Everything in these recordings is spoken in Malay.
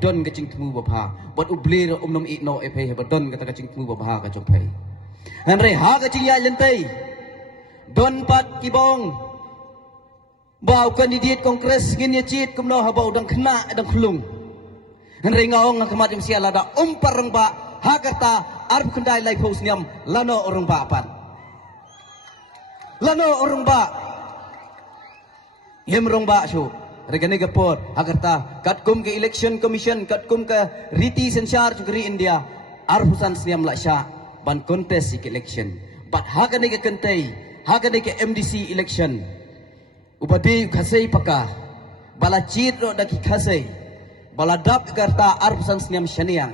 don ka ching thmu bapha bat ubli nom I no e phei don ka ta ka ching thmu bapha ka chong phei han re ha ka ching ya lentai don pat ki bong bau candidate kongres ngin ya chit kum no ha bau dang khna dang khulung han re ngaong ngakamat im sia lada parang ba ha kata arb khandai lai phos niam lano orang ba pan lano orang ba yem rong ba shu regane gapor agarta katkum ke election commission katkum ka riti sensar jugri India arhusan sniam la sha ban contest ke election but hagane ke kentai hagane ke MDC election ubadi khasei paka bala chit ro daki khasei bala dap garta arhusan sniam shania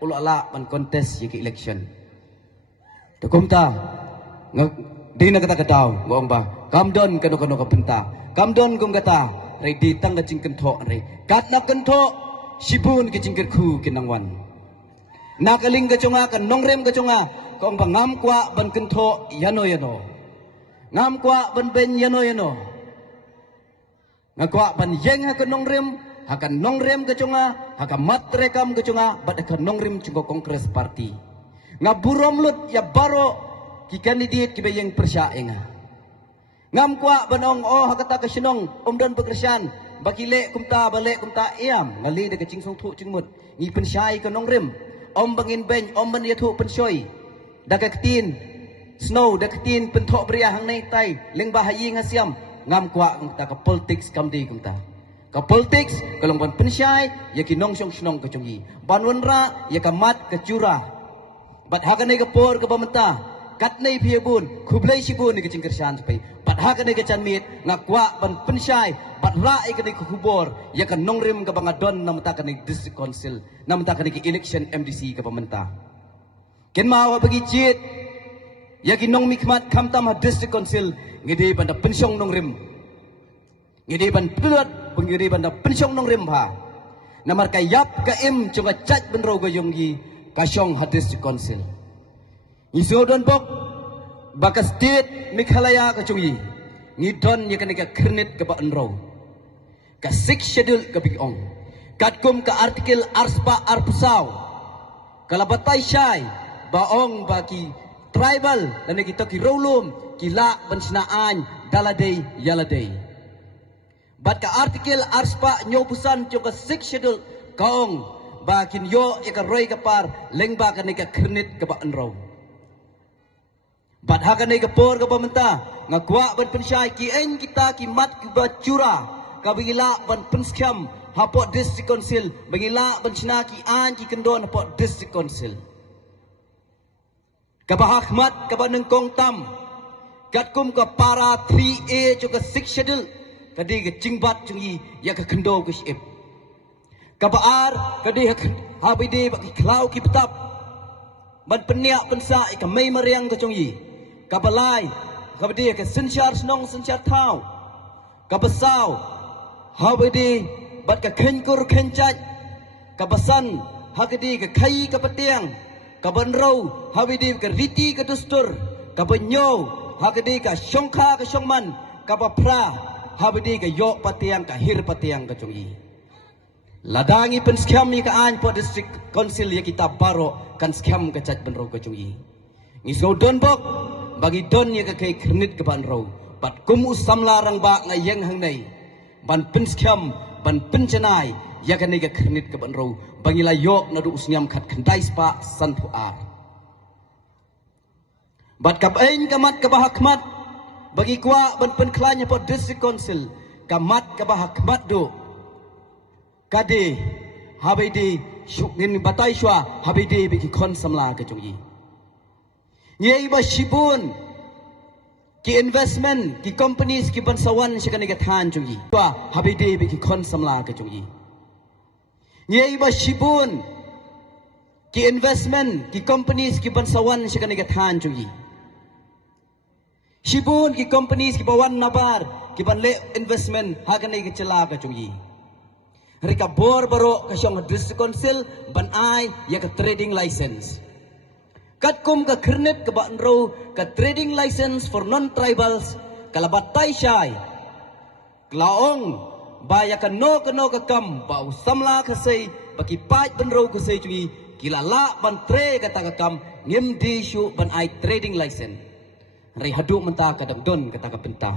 ulala ban contest ke election tukumta dina kata katau ngong ba kamdon kano ka penta kamdon kum kata Rai ditang ka ching kentho rai kat na kentho sibun ke chingker khu kinangwan nakaling ka chunga kan nongrem ka chunga kong bangam kwa ban kentho yano ngam kwa ban ben yano ngakwa ban yeng ha kan nongrem hakan nongrem ka chunga haka matrekam ka chunga bat ka nongrem chungo kongres party ngaburom lut ya baro ki candidate ki bayeng persya enga ngam kwa banong hakata ka sinong omdan pekerjaan bakile kumta bale kumta iam ngali de kecing song thu chingmut ngi pensyai ka nongrem om bangin ben om ban yathu pensoi dakatin snow dakatin penthok bria hang nei tai leng bahayi ngasiam ngam kwa kumta ka politics kamdi kumta ka politics kalong ban pensyai ya ki nong song sinong ka chungi banwanra ya ka mat ka cura bat haganai ka por ka bamenta kat nei phiabun khublai sibun ni kecing kersan pai bat ha kanai kecan mit ngakwa ban pensyai bat ra ai kanai khubor ya kan nongrim ka bangadon namta kanai district council namta kanai ke election MDC ka pamenta ken mawa bagi chit ya ki nong mikmat khamtam ha district council ngide banda pensyong nongrim ngide ban pulat pengire banda pensyong nongrim bha namar kayap ka im chunga chat benro ga yonggi kasyong ha district council Isodon bok baka state Meghalaya ka chungi ngidon ya kanika kernit ka ba enro ka 6 schedule ka bigong katkum ka artikel arspa arpusaw kalabatay syai baong baki tribal dan kita ki rolum kila bansinaan daladay yaladay bat ka artikel arspa nyobusan ka 6 schedule kaong bakin yo ya ka roy ka par lengba kanika kernit ka ba enro bat hakan ay kapor ka pamenta ngakwa ban pensyai ki en kita ki mat ki bacura ka bingila ban penskam hapo district council bingila ban sina ki an ki kendon hapo district council ka bahakmat ka baneng kong tam katkum ka para 3A jo ka 6 schedule kadi ka jingbat jungi ya ka kendo ku ship ka baar kadi habide baki klau ki petap ban peniak pensa ka mai mariang ka jungi kabalai kabadi ke sensyar snong sensyar thau kabasau habadi bat ka khenkur khenchat kabasan hagadi ke khai ka patiang kabanro habadi ke riti ka dustur kabanyo hagadi ka syongkha ka syongman kabapra habadi ke yok patiang ka hir patiang ka chungi ladangi pen scam ni ka an po district council ya kita baro kan scam ka chat benro ka chungi ngisau don bok bagi don ya ka kai kernit ka ban ro pat kum usam larang ba ngayeng hang nei ban penskam ban pencenai ya ka nei ka kernit ka ban ro bagi layok na du usnyam khat khandai spa san thu ar bat kap ain kamat ka bahakmat bagi kwa ban pen klanya po district council kamat ka bahakmat do kade habide shuknin batai shwa habide biki khon samla ka chungi Nyai ba shibun ki investment ki companies ki bansawan siya kaniga than chungi ba habide bi ki kon samla ka chungi Nyai ba shibun ki investment ki companies ki bansawan siya kaniga than chungi shibun ki companies ki bawan nabar ki banle investment ha kaniga chala ka chungi Rika bor baro ka syong district council ban ai ya ka trading license Katkum ka kernit ka banro ka trading license for non-tribals kalabatay syay klaong baya ka no ka kam ba usamla ka say bagi pai benro ku sei cui kila la ban tre kata kakam ngim di shu ban ai trading license rei hadu menta kadang don kata ka pentah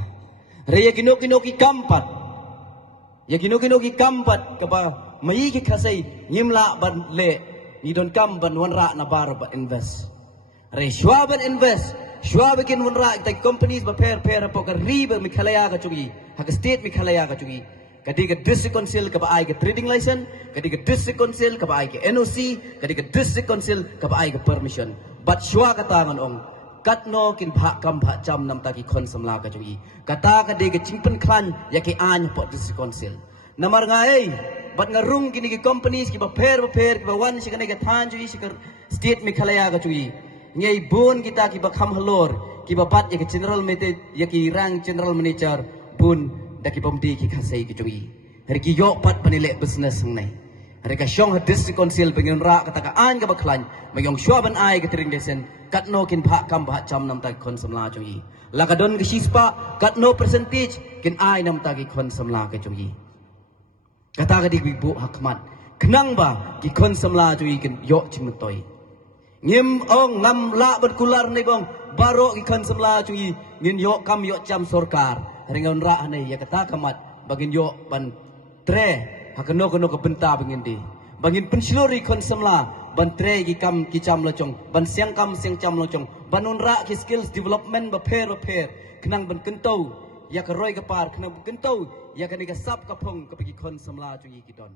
rei yagino ki kampat yagino ki kampat kaba mai ki khasai ngim la ban le ni don kam ban wanra na bar ba invest rei shwa ban invest shwa bikin wanra tai companies ba per po ka riba mi khalaya ka cui hak state mi khalaya ka cui kadi ke district council ka ba ai ke trading license kadi ke district council ka ba ai ke NOC kadi ke district council ka ba ai ke permission bat shwa kata ngon ong kat no kin bha kam bha cham nam ta ki khon samla ka chui kata kadi ke chingpen klan ya ke an po district council namar ngai bat ngarung kini ki companies ki ba per ki ba wan shi kane ke than chui shi state mi khalaya ka chui ngai bun kita ki ba kham halor ki ba bat ya ke general mete ya ki rang general manager bun daki pomdi ki khasai ki chui hari ki yo pat panile business ngai hari ka shong district council pengen ra kata ka an ka baklan mayong shwa ban ai ka tring desen kat no kin bha kam bha cham nam ta kon samla chui la ka don ki shispa kat no percentage kin ai nam ta ki kon samla ka chui kata ka di bu hakmat kenang ba ki kon samla chui kin yo chim toi ngim ong ngam la bat kular nei bong baro ki kon samla chui ngin yo kam yo cham sorkar ringan ra anai ya kata kamat bagin yo ban tre hakano kono ke benta bangin di bangin pensilori kon samla ban tre ki kam ki cham locong ban siang kam siang cham locong banun ra ki skills development ba per kenang ban kentau ya ka roi ka par kenang ban kentau ya ka ni ka sap ka phong ka bagi kon samla cungi ki don